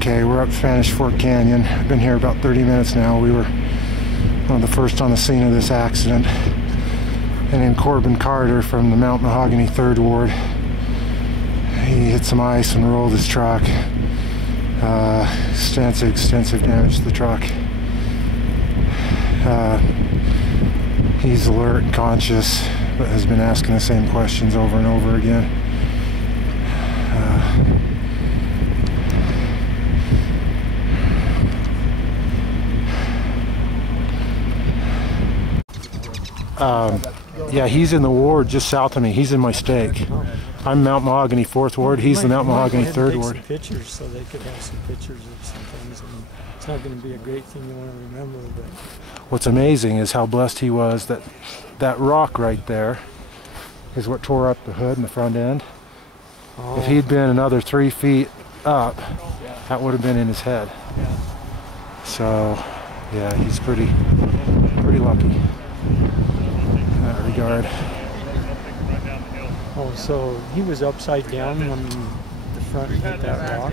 Okay, we're up Spanish Fork Canyon. I've been here about 30 minutes now. We were one of the first on the scene of this accident. And then Corbin Carter from the Mount Mahogany 3rd Ward. He hit some ice and rolled his truck. Extensive damage to the truck. He's alert and conscious, but has been asking the same questions over and over again. Yeah, he's in the ward just south of me. He's in my stake. I'm Mount Mahogany 4th Ward. He's the Mount Mahogany 3rd Ward. Some pictures so they could have some pictures of some things. I mean, it's not going to be a great thing you want to remember, but what's amazing is how blessed he was that that rock right there is what tore up the hood and the front end. Oh. If he'd been another 3 feet up, that would have been in his head. So, yeah, he's pretty lucky. Regard. Oh, so he was upside down when the front hit that rock?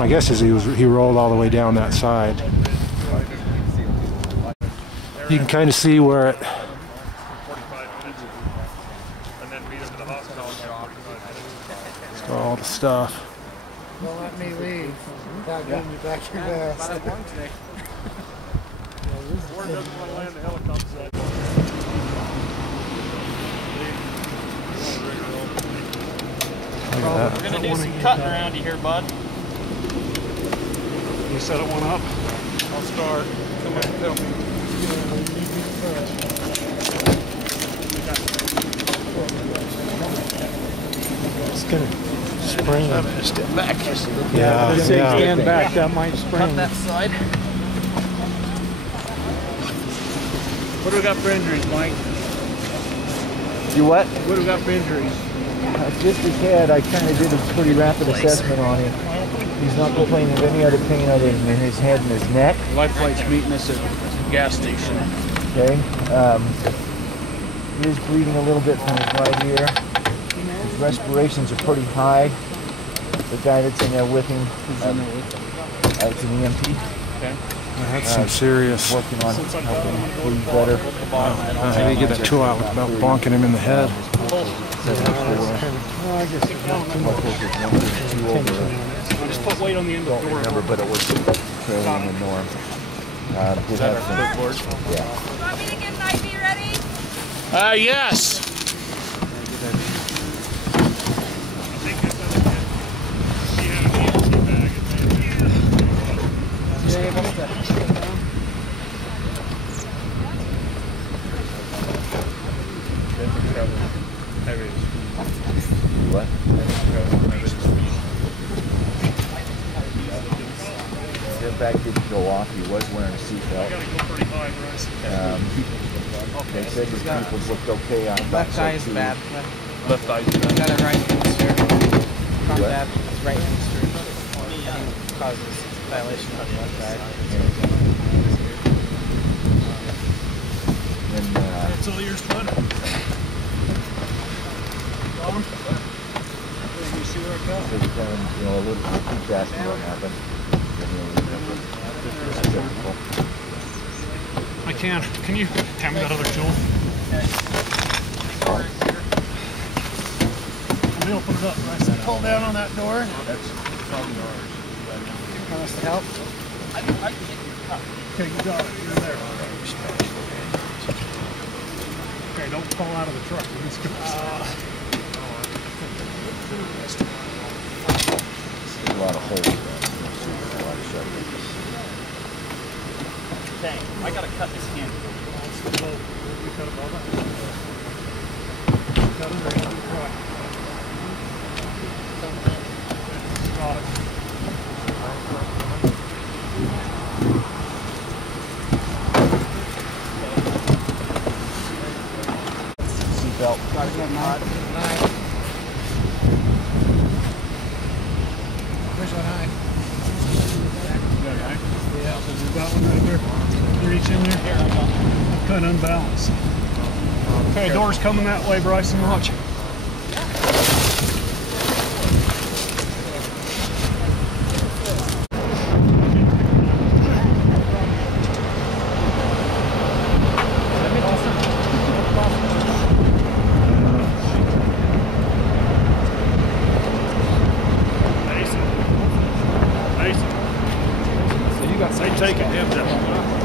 My guess is he rolled all the way down that side. You can kind of see where it... all the stuff. Don't let me leave without giving you back your vest. We're gonna do some cutting around you here, bud. You set it one up. I'll start. Come on, help me. It's gonna spring. Step back just a little bit. Yeah, Stand back, that might spring. Cut that side. What do we got for injuries, Mike? You what? What do we got for injuries? Just his head. I kind of did a pretty rapid assessment on him. He's not complaining of any other pain other than his head and his neck. Life Flight's meeting us at the gas station. Okay. He is bleeding a little bit from his right ear. His respirations are pretty high. The guy that's in there with him, it's an EMT. Okay. That's some serious... Working on helping breathe better. I had to get that tool out without bonking him in the head. Just put weight on the end of the door. Remember, but it was fairly in the norm. Did have some, yeah. You want me to get an IV ready? Yes. What? His back didn't go off. He was wearing a seatbelt. They said his pupils looked okay. Left eye is bad. Left eye is bad. Got a right hemisphere. Not What? bad. Right hemisphere. I think causes dilation on the left side. And It's all yours, bud. You see where it goes? they were telling, you know, a little keep asking what happened. I can. Can you hand me that other tool? Let me open it up. Right? Pull down on that door. That's probably ours. Want us to help? Okay, you got it. You're there. Okay, don't fall out of the truck when this goes. There's a lot of holes there. Okay, I gotta cut this can. We cut above it. Cut under it. Right. Got it. Seatbelt. Got to get mine. Where's your knife? Yeah, so you've got one right there. Reach in there. I'm kind of unbalanced. Okay, door's coming that way, Bryson. Watch. taking him that long.